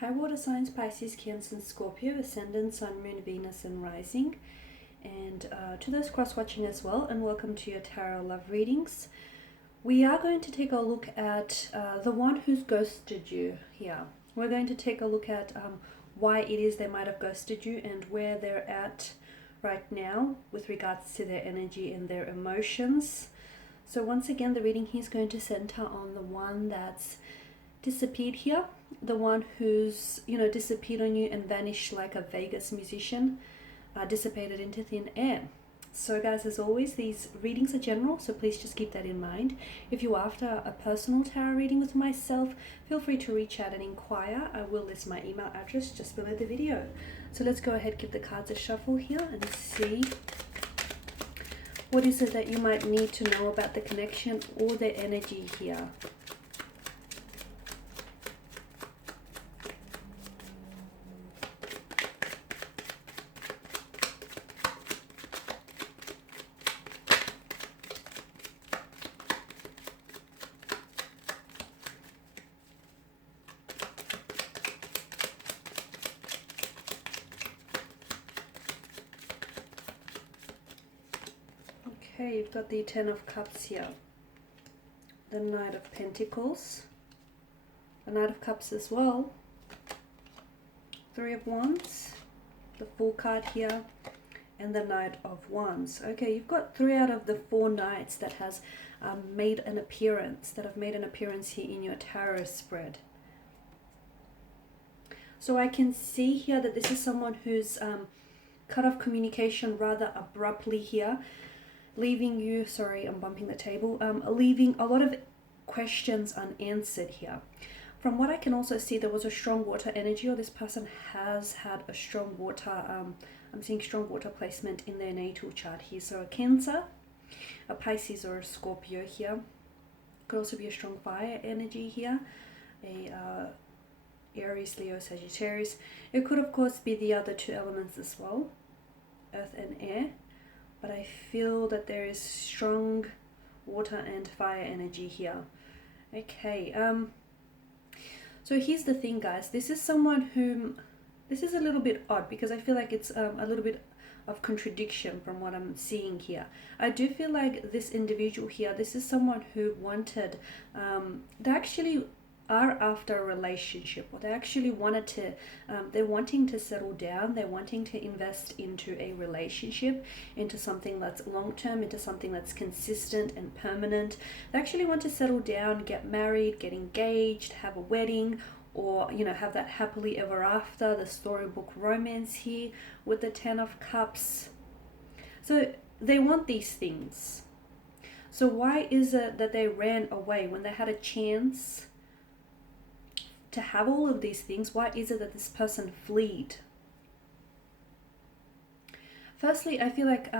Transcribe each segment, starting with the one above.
High water signs: Pisces, Cancer, and Scorpio, Ascendant, Sun, Moon, Venus, and Rising. And to those cross-watching as well, and welcome to your tarot love readings. We are going to take a look at the one who's ghosted you here. We're going to take a look at why it is they might have ghosted you and where they're at right now with regards to their energy and their emotions. So once again, the reading here is going to center on the one that's disappeared here, the one who's disappeared on you and vanished like a Vegas musician, dissipated into thin air. So guys, as always, these readings are general, so please just keep that in mind. If you're after a personal tarot reading with myself, feel free to reach out and inquire. I will list my email address just below the video. So let's go ahead, give the cards a shuffle here and see what is it that you might need to know about the connection or their energy here. Okay, you've got the Ten of Cups here, the Knight of Pentacles, the Knight of Cups as well, Three of Wands, the Fool card here, and the Knight of Wands. Okay, you've got 3 out of the 4 knights that has made an appearance, here in your tarot spread. So I can see here that this is someone who's cut off communication rather abruptly here, leaving you, sorry, I'm bumping the table, leaving a lot of questions unanswered here. From what I can also see, there was a strong water energy, or this person has had a strong water, I'm seeing strong water placement in their natal chart here. So a Cancer, a Pisces, or a Scorpio here. Could also be a strong fire energy here, a Aries, Leo, Sagittarius. It could of course be the other 2 elements as well, earth and air. But I feel that there is strong water and fire energy here. Okay, so here's the thing, guys. This is someone whom, this is a little bit odd because I feel like it's a little bit of contradiction from what I'm seeing here. I do feel like this individual here, this is someone who wanted, they actually are after a relationship, or they actually wanted to, they're wanting to settle down, they're wanting to invest into a relationship, into something that's long-term, into something that's consistent and permanent. They actually want to settle down, get married, get engaged, have a wedding, or have that happily ever after, the storybook romance here with the Ten of Cups. So they want these things. So why is it that they ran away when they had a chance to have all of these things? Why is it that this person fled? Firstly, I feel like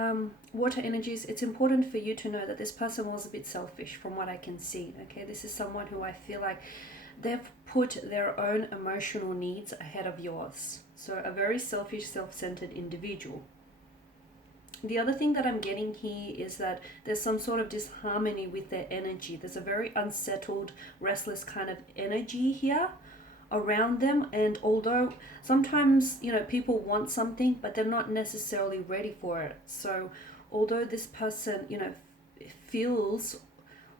water energies, it's important for you to know that this person was a bit selfish from what I can see. Okay, this is someone who I feel like they've put their own emotional needs ahead of yours. So a very selfish, self-centered individual. The other thing that I'm getting here is that there's some sort of disharmony with their energy. There's a very unsettled, restless kind of energy here around them. And although sometimes, people want something, but they're not necessarily ready for it. So although this person, feels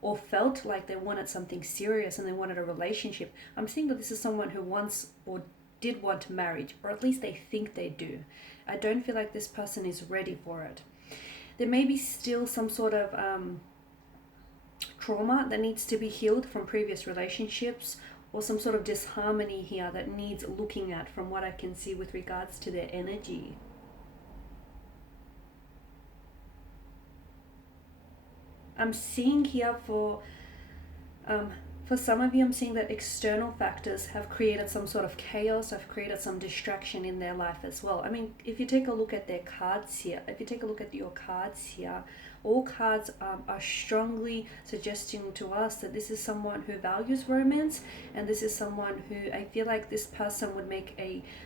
or felt like they wanted something serious and they wanted a relationship, I'm seeing that this is someone who wants or did want marriage, or at least they think they do. I don't feel like this person is ready for it. There may be still some sort of trauma that needs to be healed from previous relationships, or some sort of disharmony here that needs looking at from what I can see with regards to their energy. I'm seeing here for some of you, I'm seeing that external factors have created some sort of chaos, have created some distraction in their life as well. I mean, if you take a look at their cards here, if you take a look at your cards here, all cards are strongly suggesting to us that this is someone who values romance, and this is someone who I feel like this person would make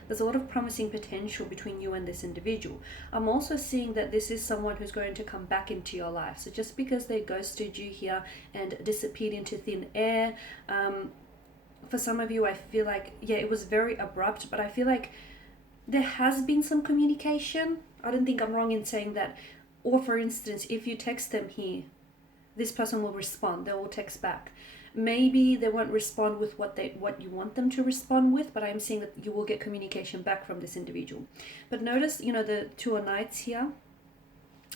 there's a lot of promising potential between you and this individual. I'm also seeing that this is someone who's going to come back into your life. So just because they ghosted you here and disappeared into thin air, for some of you, I feel like, yeah, it was very abrupt, but I feel like there has been some communication. I don't think I'm wrong in saying that. Or for instance, if you text them here, this person will respond. They will text back. Maybe they won't respond with what you want them to respond with, but I'm seeing that you will get communication back from this individual. But notice, the Two of Knights here,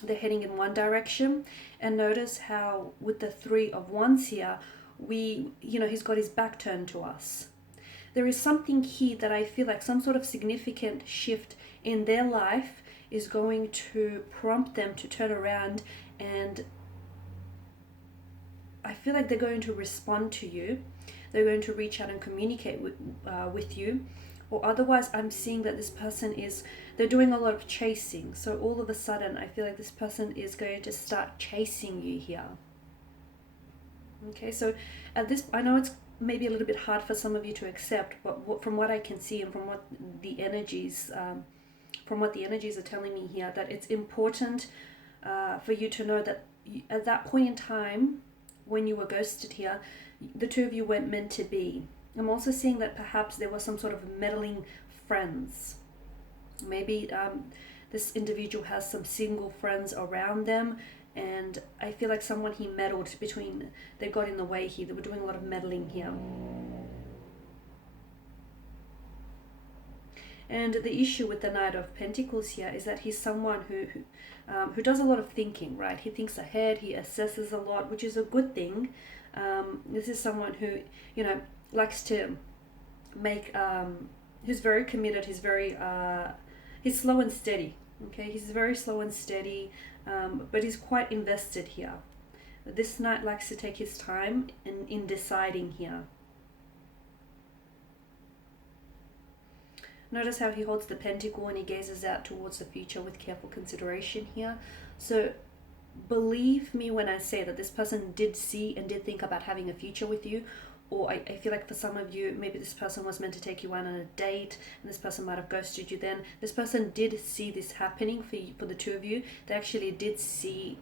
they're heading in one direction, and notice how with the Three of Wands here, he's got his back turned to us. There is something here that I feel like some sort of significant shift in their life is going to prompt them to turn around, and I feel like they're going to respond to you. They're going to reach out and communicate with you. Or otherwise, I'm seeing that this person they're doing a lot of chasing. So all of a sudden, I feel like this person is going to start chasing you here. Okay, so at this, I know it's maybe a little bit hard for some of you to accept, but from what I can see and from what the energies are telling me here, that it's important for you to know that at that point in time, when you were ghosted here, the two of you weren't meant to be. I'm also seeing that perhaps there was some sort of meddling friends. Maybe this individual has some single friends around them, and I feel like someone he meddled between, they got in the way here. They were doing a lot of meddling here. And the issue with the Knight of Pentacles here is that he's someone who does a lot of thinking, right? He thinks ahead, he assesses a lot, which is a good thing. This is someone who, likes to make, who's very committed, he's slow and steady, okay? He's very slow and steady, but he's quite invested here. This Knight likes to take his time in deciding here. Notice how he holds the pentacle and he gazes out towards the future with careful consideration here. So believe me when I say that this person did see and did think about having a future with you. Or I feel like for some of you, maybe this person was meant to take you out on a date and this person might have ghosted you then. This person did see this happening for the two of you. They actually did see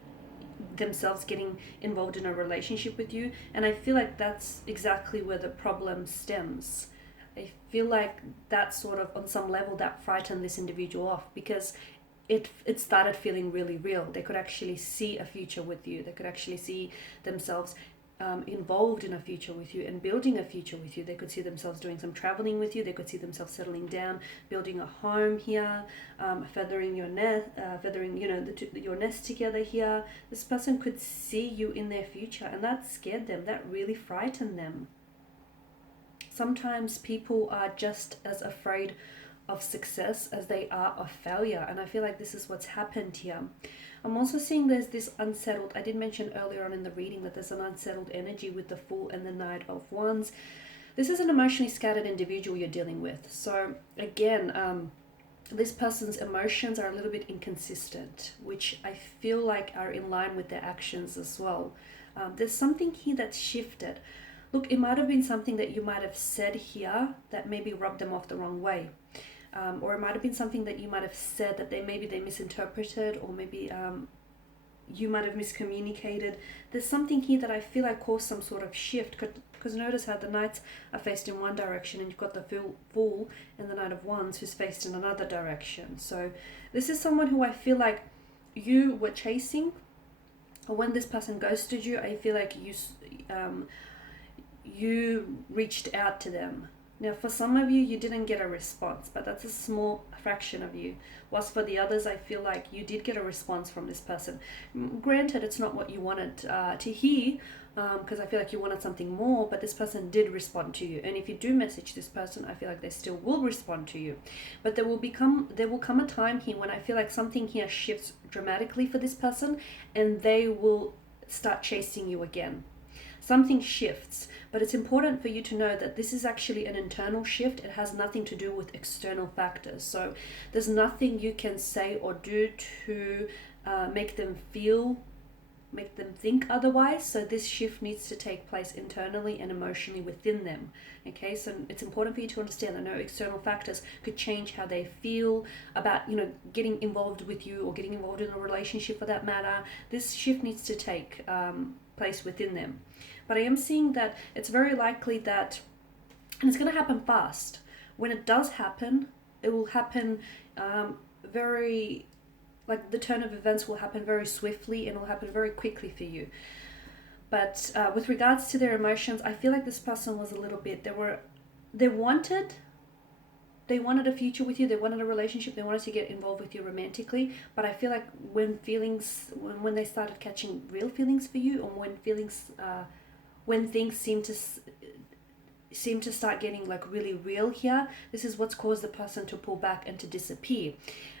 themselves getting involved in a relationship with you. And I feel like that's exactly where the problem stems. I feel like that sort of, on some level, that frightened this individual off, because it started feeling really real. They could actually see a future with you. They could actually see themselves involved in a future with you and building a future with you. They could see themselves doing some traveling with you. They could see themselves settling down, building a home here, feathering your nest, your nest together here. This person could see you in their future, and that scared them. That really frightened them. Sometimes people are just as afraid of success as they are of failure, and I feel like this is what's happened here. I'm also seeing there's this unsettled, I did mention earlier on in the reading that there's an unsettled energy with the Fool and the Knight of Wands. This is an emotionally scattered individual you're dealing with. So again, this person's emotions are a little bit inconsistent, which I feel like are in line with their actions as well. There's something here that's shifted. Look, it might have been something that you might have said here that maybe rubbed them off the wrong way. Or it might have been something that you might have said that they misinterpreted, or maybe you might have miscommunicated. There's something here that I feel like caused some sort of shift, because notice how the Knights are faced in one direction and you've got the Fool and the Knight of Wands who's faced in another direction. So this is someone who I feel like you were chasing, or when this person ghosted you, I feel like you reached out to them. Now, for some of you, you didn't get a response, but that's a small fraction of you. Whilst for the others, I feel like you did get a response from this person. Granted, it's not what you wanted to hear, because I feel like you wanted something more, but this person did respond to you. And if you do message this person, I feel like they still will respond to you. But there will come a time here when I feel like something here shifts dramatically for this person, and they will start chasing you again. Something shifts, but it's important for you to know that this is actually an internal shift. It has nothing to do with external factors. So there's nothing you can say or do to make them think otherwise. So this shift needs to take place internally and emotionally within them. Okay, so it's important for you to understand that no external factors could change how they feel about, getting involved with you or getting involved in a relationship for that matter. This shift needs to take place within them. But I am seeing that it's very likely that And it's going to happen fast. When it does happen, it will happen very, like the turn of events will happen very swiftly and it will happen very quickly for you. But with regards to their emotions, I feel like this person was a little bit, they wanted a future with you, they wanted a relationship, they wanted to get involved with you romantically, but I feel like when they started catching real feelings for you, or when things seem to start getting like really real here, this is what's caused the person to pull back and to disappear.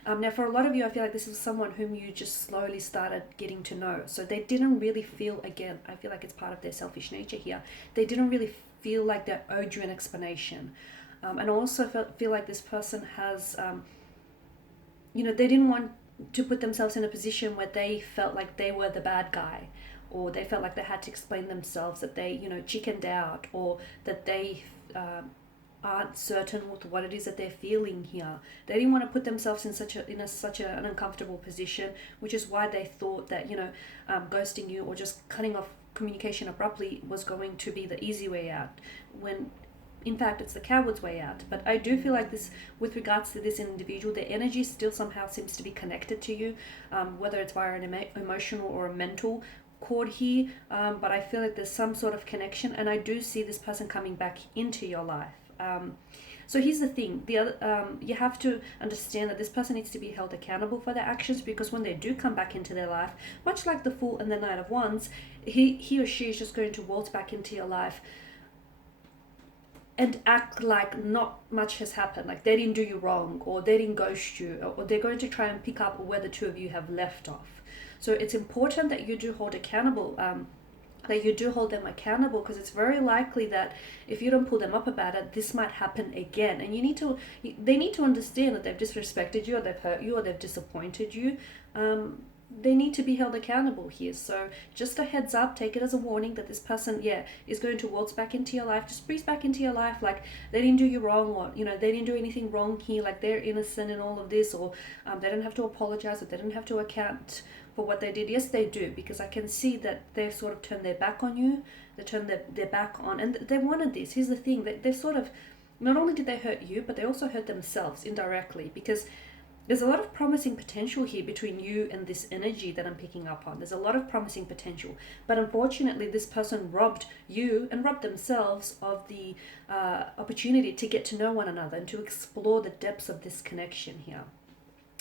Now for a lot of you, I feel like this is someone whom you just slowly started getting to know, so they didn't really feel, again, I feel like it's part of their selfish nature here, they didn't really feel like they owed you an explanation. And I also feel like this person has, they didn't want to put themselves in a position where they felt like they were the bad guy, or they felt like they had to explain themselves, that they, chickened out, or that they aren't certain with what it is that they're feeling here. They didn't want to put themselves in such an uncomfortable position, which is why they thought that, ghosting you or just cutting off communication abruptly was going to be the easy way out, when in fact it's the coward's way out. But I do feel like this, with regards to this individual, their energy still somehow seems to be connected to you, whether it's via an emotional or a mental cord here, but I feel like there's some sort of connection, and I do see this person coming back into your life. So here's the thing, you have to understand that this person needs to be held accountable for their actions, because when they do come back into their life, much like the Fool and the Knight of Wands, he or she is just going to waltz back into your life and act like not much has happened, like they didn't do you wrong, or they didn't ghost you, or they're going to try and pick up where the two of you have left off. So it's important that you do hold accountable, that you do hold them accountable, because it's very likely that if you don't pull them up about it, this might happen again. And they need to understand that they've disrespected you, or they've hurt you, or they've disappointed you. They need to be held accountable here. So just a heads up, take it as a warning that this person, is going to waltz back into your life, just breeze back into your life like they didn't do you wrong, or, they didn't do anything wrong here, like they're innocent in all of this, or they don't have to apologize, or they don't have to account for what they did. Yes, they do, because I can see that they've sort of turned their back on you, they turned their back on, and they wanted this. Here's the thing, they've sort of, not only did they hurt you, but they also hurt themselves indirectly, because there's a lot of promising potential here between you and this energy that I'm picking up on. There's a lot of promising potential. But unfortunately, this person robbed you and robbed themselves of the opportunity to get to know one another and to explore the depths of this connection here.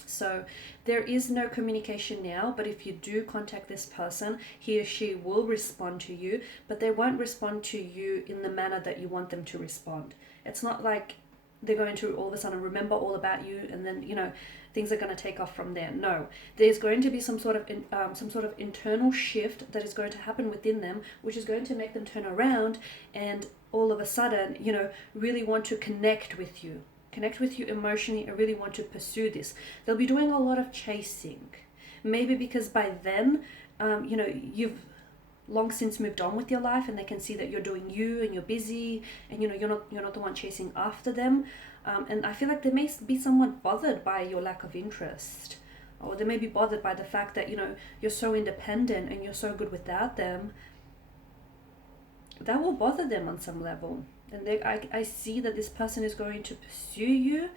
So there is no communication now, but if you do contact this person, he or she will respond to you, but they won't respond to you in the manner that you want them to respond. It's not like they're going to all of a sudden remember all about you and then things are going to take off from there. No, there's going to be some sort of internal shift that is going to happen within them, which is going to make them turn around and all of a sudden really want to connect with you emotionally, and really want to pursue this. They'll be doing a lot of chasing, maybe because by then you've long since moved on with your life, and they can see that you're doing you and you're busy, and you're not the one chasing after them, and I feel like they may be somewhat bothered by your lack of interest, or they may be bothered by the fact that you're so independent and you're so good without them. That will bother them on some level, and I see that this person is going to pursue you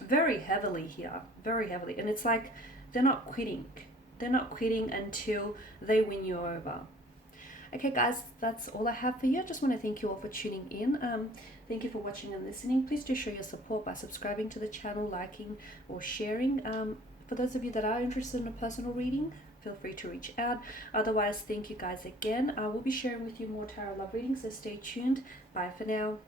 very heavily here, very heavily, and it's like they're not quitting until they win you over. Okay guys, that's all I have for you. I just want to thank you all for tuning in. Thank you for watching and listening. Please do show your support by subscribing to the channel, liking or sharing. For those of you that are interested in a personal reading, feel free to reach out. Otherwise, thank you guys again. I will be sharing with you more tarot love readings, so stay tuned. Bye for now.